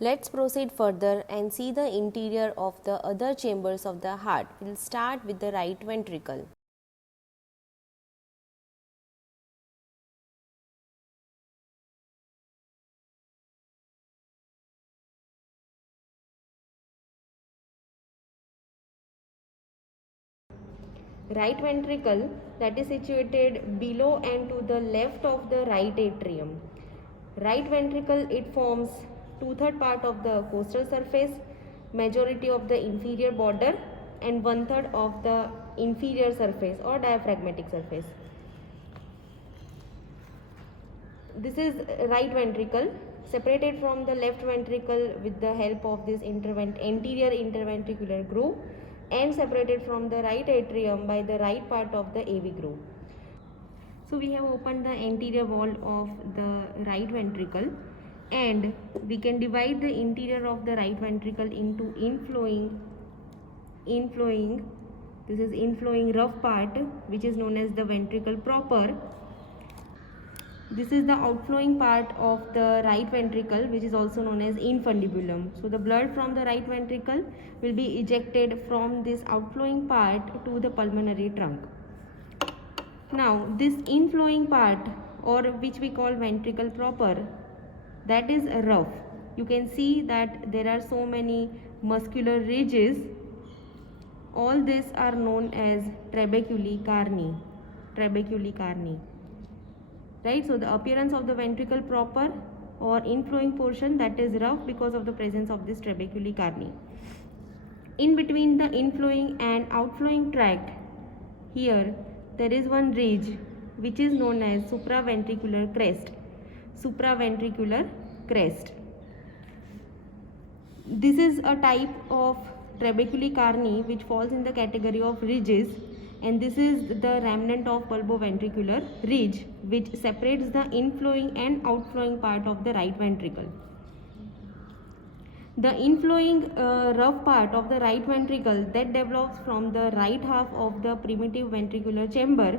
Let's proceed further and see the interior of the other chambers of the heart. We'll start with the right ventricle. Right ventricle, that is situated below and to the left of the right atrium. Right ventricle, it forms 2/3 part of the costal surface, majority of the inferior border and 1/3 of the inferior surface or diaphragmatic surface. This is right ventricle separated from the left ventricle with the help of this anterior interventricular groove and separated from the right atrium by the right part of the AV groove. So we have opened the anterior wall of the right ventricle and we can divide the interior of the right ventricle into inflowing, this is inflowing rough part which is known as the ventricle proper. This is the outflowing part of the right ventricle which is also known as infundibulum. So the blood from the right ventricle will be ejected from this outflowing part to the pulmonary trunk. Now this inflowing part, or which we call ventricle proper, that is rough. You can see that there are so many muscular ridges. All these are known as trabeculae carni. Right, so the appearance of the ventricle proper or inflowing portion, that is rough because of the presence of this trabeculae carni. In between the inflowing and outflowing tract, here there is one ridge which is known as supraventricular crest. This is a type of trabeculae carni which falls in the category of ridges, and this is the remnant of bulboventricular ridge which separates the inflowing and outflowing part of the right ventricle. The inflowing rough part of the right ventricle that develops from the right half of the primitive ventricular chamber,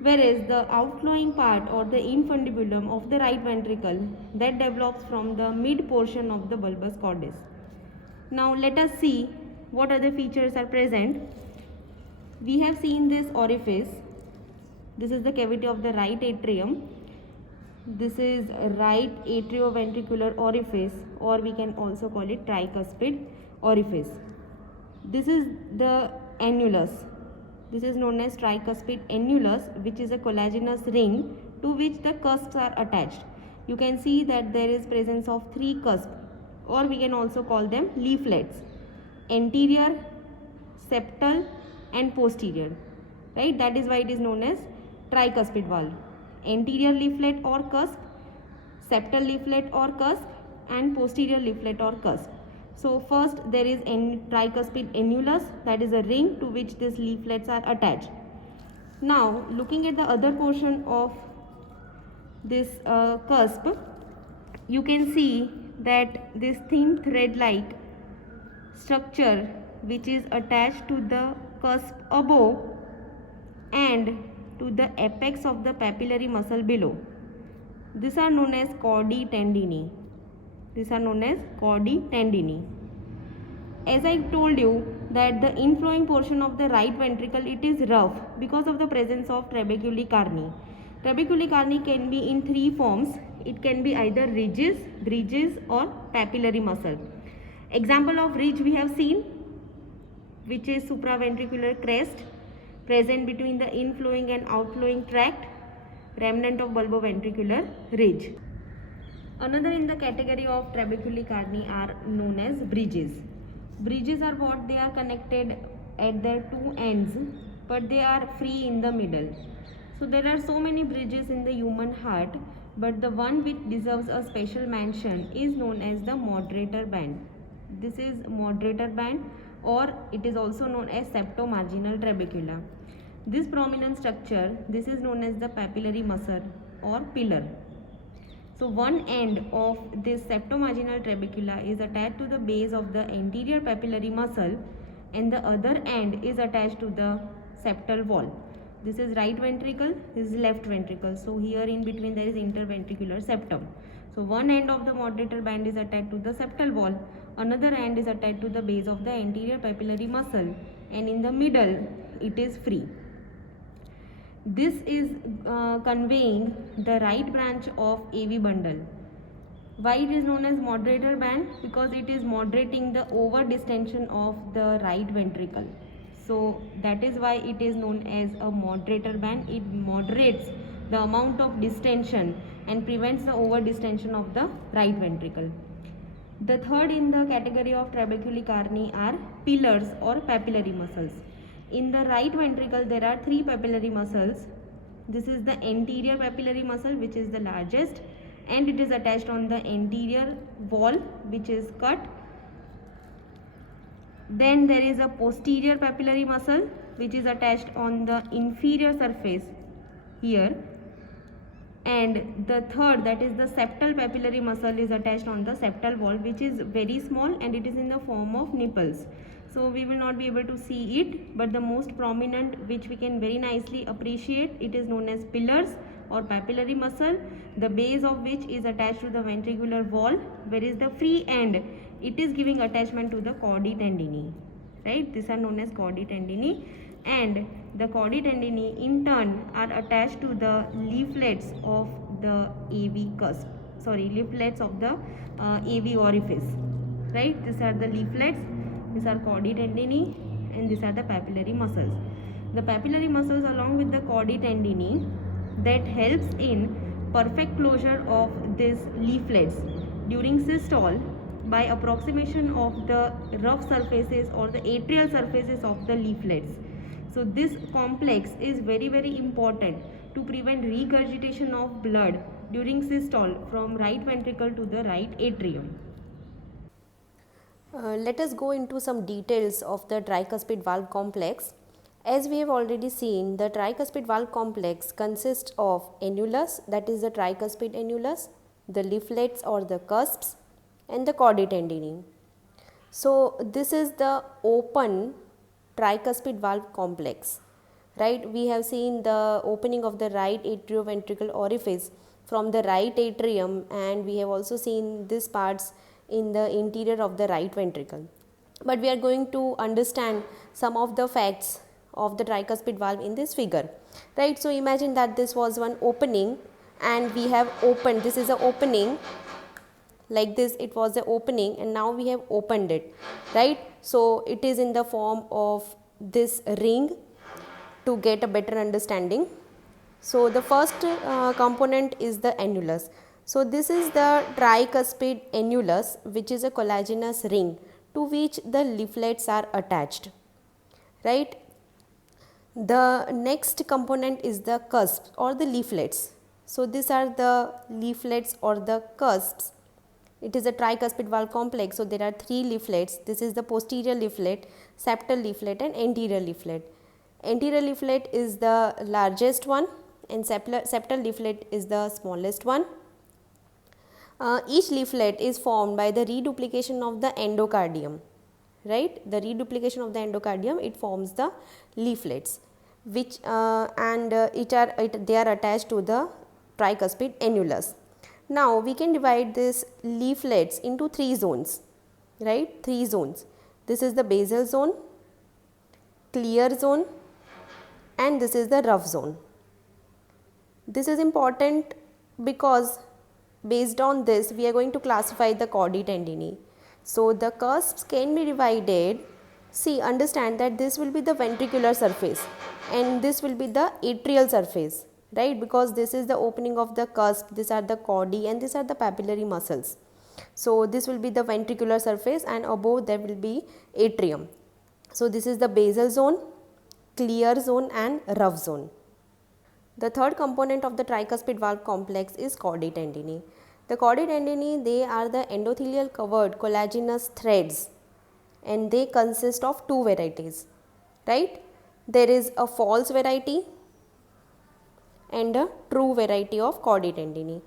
whereas the outflowing part or the infundibulum of the right ventricle that develops from the mid portion of the bulbus cordis. Now let us see what other features are present. We have seen this orifice. This is the cavity of the right atrium. This is right atrioventricular orifice, or we can also call it tricuspid orifice. This is the annulus. This is known as tricuspid annulus, which is a collagenous ring to which the cusps are attached. You can see that there is presence of 3 cusps, or we can also call them leaflets: anterior, septal and posterior. Right, that is why it is known as tricuspid valve. Anterior leaflet or cusp, septal leaflet or cusp and posterior leaflet or cusp. So first there is tricuspid annulus, that is a ring to which these leaflets are attached. Now looking at the other portion of this cusp, you can see that this thin thread like structure which is attached to the cusp above and to the apex of the papillary muscle below. These are known as chordae tendineae. As I told you that the inflowing portion of the right ventricle, it is rough because of the presence of trabeculae carni. Trabeculae carni can be in 3 forms. It can be either ridges, bridges or papillary muscle. Example of ridge we have seen, which is supraventricular crest present between the inflowing and outflowing tract, remnant of bulboventricular ridge. Another in the category of trabeculae carni are known as bridges. Bridges are what? They are connected at their 2 ends, but they are free in the middle. So there are so many bridges in the human heart, but the one which deserves a special mention is known as the moderator band. This is moderator band, or it is also known as septomarginal trabecula. This prominent structure, this is known as the papillary muscle or pillar. So one end of this septomarginal trabecula is attached to the base of the anterior papillary muscle and the other end is attached to the septal wall. This is right ventricle, this is left ventricle. So here in between there is interventricular septum. So one end of the moderator band is attached to the septal wall, another end is attached to the base of the anterior papillary muscle, and in the middle it is free. This is conveying the right branch of AV bundle. Why it is known as moderator band? Because it is moderating the over distension of the right ventricle. So that is why it is known as a moderator band. It moderates the amount of distension and prevents the over distension of the right ventricle. The third in the category of trabeculae carni are pillars or papillary muscles. In the right ventricle there are three papillary muscles. This is the anterior papillary muscle, which is the largest, and it is attached on the anterior wall, which is cut. Then there is a posterior papillary muscle, which is attached on the inferior surface here, and the third, that is the septal papillary muscle, is attached on the septal wall, which is very small and it is in the form of nipples. So we will not be able to see it, but the most prominent, which we can very nicely appreciate, it is known as pillars or papillary muscle, the base of which is attached to the ventricular wall, whereas the free end, it is giving attachment to the chordae tendineae, right? These are known as chordae tendineae, and the chordae tendineae in turn are attached to the leaflets of the AV cusp, leaflets of the AV orifice, right? These are the leaflets, these are chordae tendineae, and these are the papillary muscles. The papillary muscles along with the chordae tendineae that helps in perfect closure of these leaflets during systole by approximation of the rough surfaces or the atrial surfaces of the leaflets. So this complex is very important to prevent regurgitation of blood during systole from right ventricle to the right atrium. Let us go into some details of the tricuspid valve complex. As we have already seen, the tricuspid valve complex consists of annulus, that is the tricuspid annulus, the leaflets or the cusps, and the chordae tendineae. So this is the open tricuspid valve complex, right? We have seen the opening of the right atrioventricular orifice from the right atrium, and we have also seen these parts in the interior of the right ventricle. But we are going to understand some of the facts of the tricuspid valve in this figure, right? So imagine that this was one opening and we have opened, this is an opening, like this it was the opening, and now we have opened it, right? So it is in the form of this ring to get a better understanding. So the first component is the annulus. So this is the tricuspid annulus, which is a collagenous ring to which the leaflets are attached, right? The next component is the cusps or the leaflets. So these are the leaflets or the cusps. It is a tricuspid valve complex, so there are three leaflets. This is the posterior leaflet, septal leaflet, and anterior leaflet. Anterior leaflet is the largest one and septal leaflet is the smallest one. Each leaflet is formed by the reduplication of the endocardium, right? The reduplication of the endocardium, it forms the leaflets, which they are attached to the tricuspid annulus. Now we can divide these leaflets into three zones, right? Three zones. This is the basal zone, clear zone, and this is the rough zone. This is important because based on this we are going to classify the chordae tendineae. So the cusps can be divided. See, understand that this will be the ventricular surface and this will be the atrial surface, right? Because this is the opening of the cusp, these are the chordae and these are the papillary muscles. So this will be the ventricular surface and above there will be atrium. So this is the basal zone, clear zone and rough zone. The third component of the tricuspid valve complex is chordae tendineae. The chordae tendineae, they are the endothelial covered collagenous threads and they consist of two varieties, right? There is a false variety and a true variety of chordae tendineae.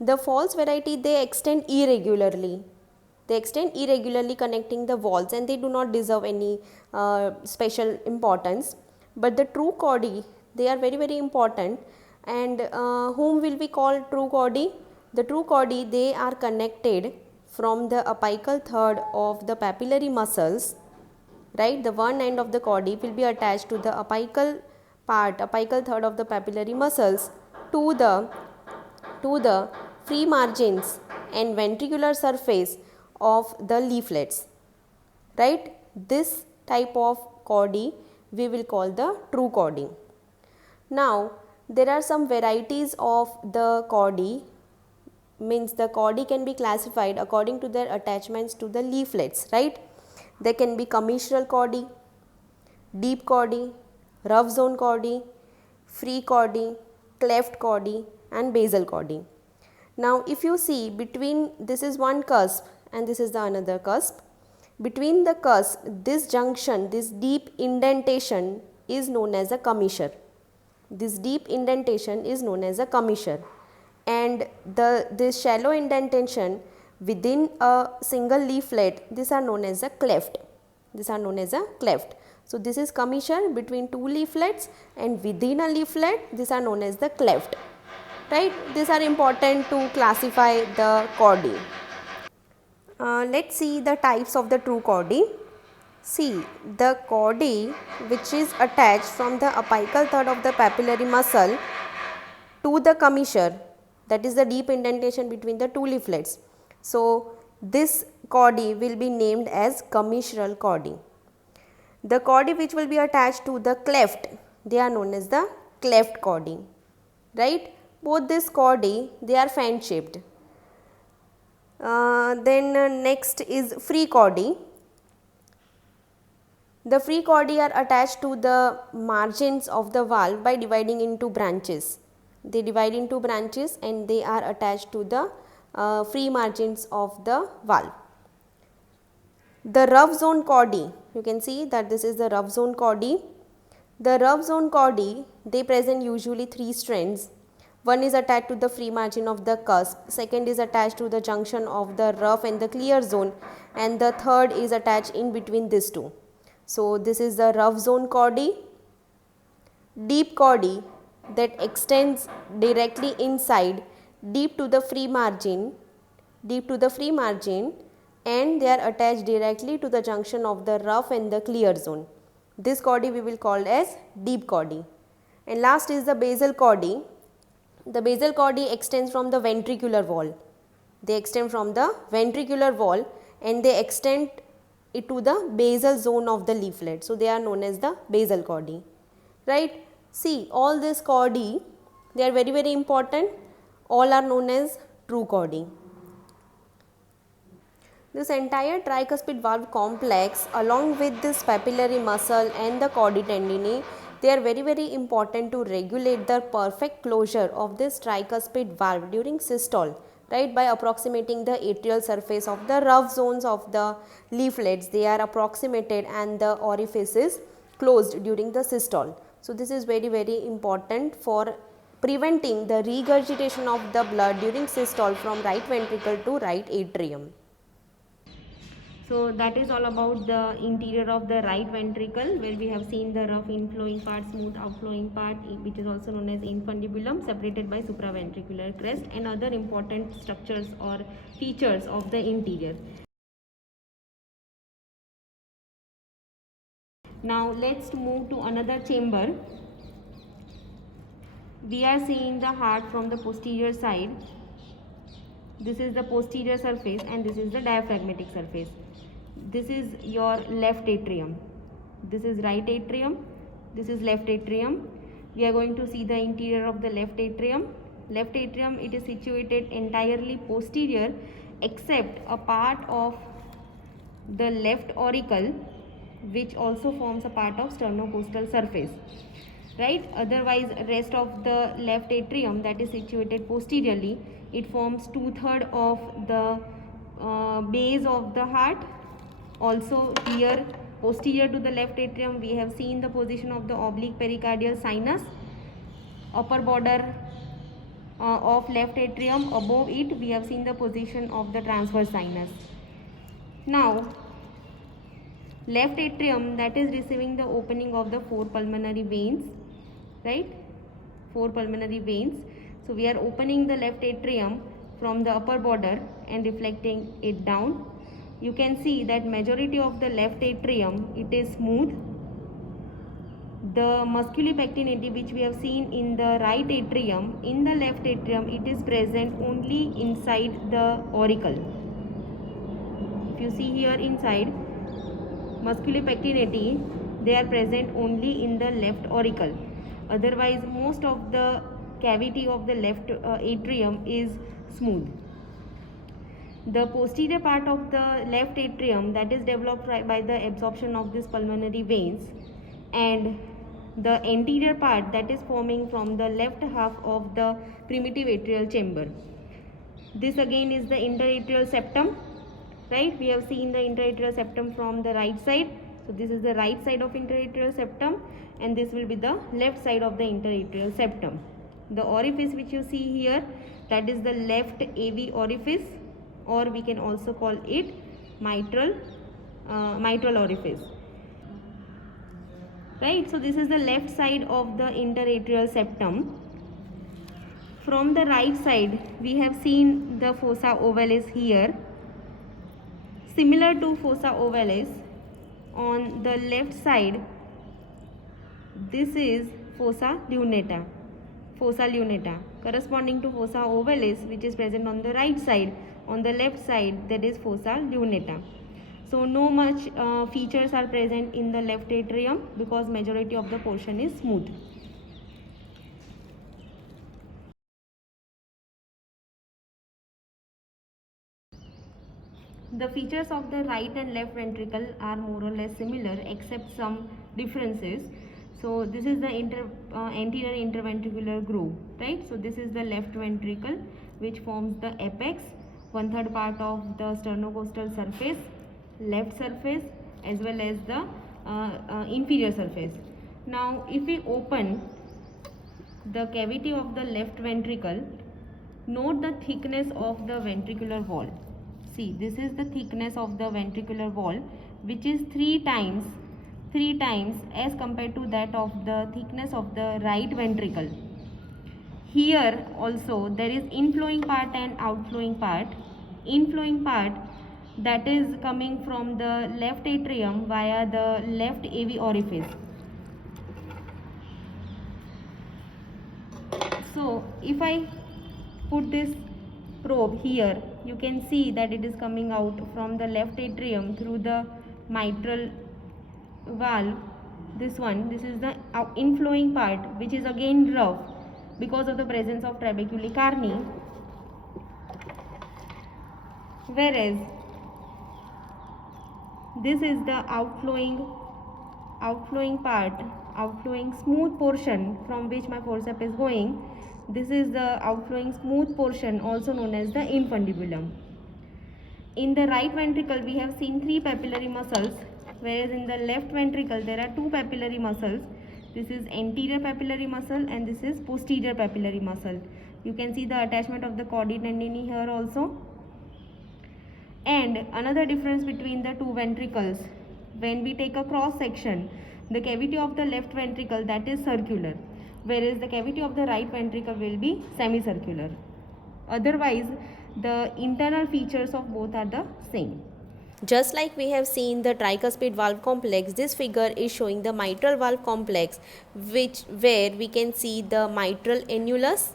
The false variety, they extend irregularly. They extend irregularly connecting the walls and they do not deserve any special importance. But the true chordae, they are very important, and whom will we call true chordae? The true chordae, they are connected from the apical third of the papillary muscles, right? The one end of the chordae will be attached to the apical third of the papillary muscles to the free margins and ventricular surface of the leaflets, right? This type of chordae we will call the true chordae. Now there are some varieties of the chordae, means the chordae can be classified according to their attachments to the leaflets, right? There can be commissural chordae, deep chordae, rough zone chordae, free chordae, cleft chordae and basal chordae. Now if you see, between this is one cusp and this is the another cusp, between the cusp, this junction, this deep indentation is known as a commissure. This deep indentation is known as a commissure, and this shallow indentation within a single leaflet, these are known as a cleft. So this is commissure between two leaflets, and within a leaflet these are known as the cleft, right? These are important to classify the chordae. Let's see the types of the true chordae. See, the chordae which is attached from the apical third of the papillary muscle to the commissure, that is the deep indentation between the two leaflets. So this chordae will be named as commissural chordae. The chordae which will be attached to the cleft, they are known as the cleft chordae, right? Both this chordae, they are fan shaped. Then next is free chordae. The free chordae are attached to the margins of the valve by dividing into branches. They divide into branches and they are attached to the free margins of the valve. The rough zone chordae, you can see that this is the rough zone chordae. The rough zone chordae, they present usually 3 strands. One is attached to the free margin of the cusp, second is attached to the junction of the rough and the clear zone, and the third is attached in between these two. So this is the rough zone chordae. Deep chordae, that extends directly inside, deep to the free margin, and they are attached directly to the junction of the rough and the clear zone. This chordae we will call as deep chordae. And last is the basal chordae. The basal chordae extends from the ventricular wall. They extend from the ventricular wall and they extend it to the basal zone of the leaflet. So they are known as the basal chordae, right? See, all these chordae, they are very, very important. All are known as true chordae. This entire tricuspid valve complex, along with this papillary muscle and the chordae tendineae, they are very, very important to regulate the perfect closure of this tricuspid valve during systole, right? By approximating the atrial surface of the rough zones of the leaflets, they are approximated and the orifice is closed during the systole. So this is very, very important for preventing the regurgitation of the blood during systole from right ventricle to right atrium. So that is all about the interior of the right ventricle, where we have seen the rough inflowing part, smooth outflowing part, which is also known as infundibulum, separated by supraventricular crest, and other important structures or features of the interior. Now let's move to another chamber. We are seeing the heart from the posterior side. This is the posterior surface and this is the diaphragmatic surface. This is your left atrium. This is right atrium. This is left atrium. We are going to see the interior of the left atrium. Left atrium, it is situated entirely posterior except a part of the left auricle, which also forms a part of sternocostal surface, right? Otherwise, rest of the left atrium, that is situated posteriorly, it forms 2/3 of the base of the heart. Also here posterior to the left atrium, we have seen the position of the oblique pericardial sinus. Upper border of left atrium, above it we have seen the position of the transverse sinus. Now left atrium, that is receiving the opening of the 4 pulmonary veins, right? 4 pulmonary veins. So we are opening the left atrium from the upper border and reflecting it down. You can see that majority of the left atrium, it is smooth. The musculopectinae which we have seen in the right atrium, in the left atrium it is present only inside the auricle. If you see here inside, musculopectinae, they are present only in the left auricle. Otherwise most of the cavity of the left atrium is smooth. The posterior part of the left atrium, that is developed by the absorption of these pulmonary veins, and the anterior part, that is forming from the left half of the primitive atrial chamber. This again is the interatrial septum, right? We have seen the interatrial septum from the right side. So this is the right side of interatrial septum, and this will be the left side of the interatrial septum. The orifice which you see here, that is the left AV orifice, or we can also call it mitral orifice, right? So this is the left side of the interatrial septum. From the right side we have seen the fossa ovalis here. Similar to fossa ovalis, on the left side this is fossa lunata, corresponding to fossa ovalis which is present on the right side. On the left side, that is fossa lunata. So no much features are present in the left atrium because majority of the portion is smooth. The features of the right and left ventricle are more or less similar except some differences. So this is the anterior interventricular groove, right? So this is the left ventricle which forms the apex, 1/3 part of the sternocostal surface, left surface, as well as the inferior surface. Now if we open the cavity of the left ventricle, note the thickness of the ventricular wall. See, this is the thickness of the ventricular wall, which is 3 times as compared to that of the thickness of the right ventricle. Here also there is inflowing part and outflowing part. Inflowing part, that is coming from the left atrium via the left AV orifice. So if I put this probe here, you can see that it is coming out from the left atrium through the mitral valve. This is the inflowing part, which is again rough because of the presence of trabeculae carni, whereas this is the outflowing part, outflowing smooth portion from which my forceps is going. This is the outflowing smooth portion, also known as the infundibulum. In the right ventricle we have seen 3 papillary muscles, whereas in the left ventricle there are 2 papillary muscles. This is anterior papillary muscle and this is posterior papillary muscle. You can see the attachment of the chordae tendineae here also. And another difference between the 2 ventricles, when we take a cross section, the cavity of the left ventricle, that is circular, whereas the cavity of the right ventricle will be semicircular. Otherwise the internal features of both are the same. Just like we have seen the tricuspid valve complex, this figure is showing the mitral valve complex, where we can see the mitral annulus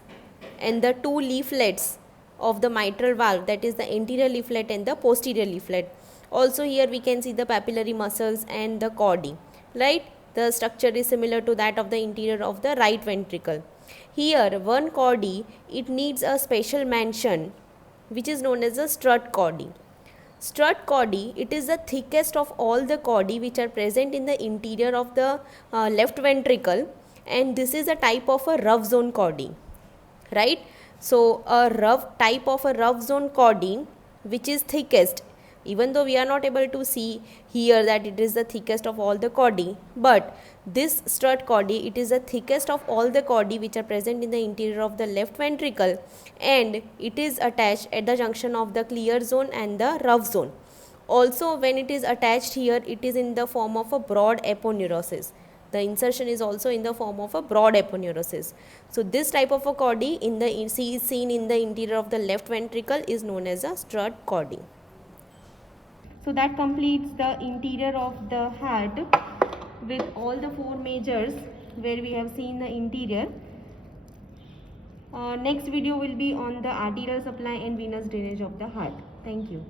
and the 2 leaflets of the mitral valve, that is the anterior leaflet and the posterior leaflet. Also here we can see the papillary muscles and the chordae, right? The structure is similar to that of the interior of the right ventricle. Here one chordae, it needs a special mention, which is known as the strut chordae. Strut chordae, it is the thickest of all the chordae which are present in the interior of the left ventricle, and this is a type of a rough zone chordae, right? So a type of a rough zone chordae which is thickest, even though we are not able to see here that it is the thickest of all the chordae, but this strut chordae, it is the thickest of all the chordae which are present in the interior of the left ventricle, and it is attached at the junction of the clear zone and the rough zone. Also when it is attached here, it is in the form of a broad aponeurosis. the insertion is also in the form of a broad aponeurosis. So this type of a chordae is seen in the interior of the left ventricle is known as a strut chordae. So that completes the interior of the heart with all the four measures where we have seen the interior. Next video will be on the arterial supply and venous drainage of the heart. Thank you.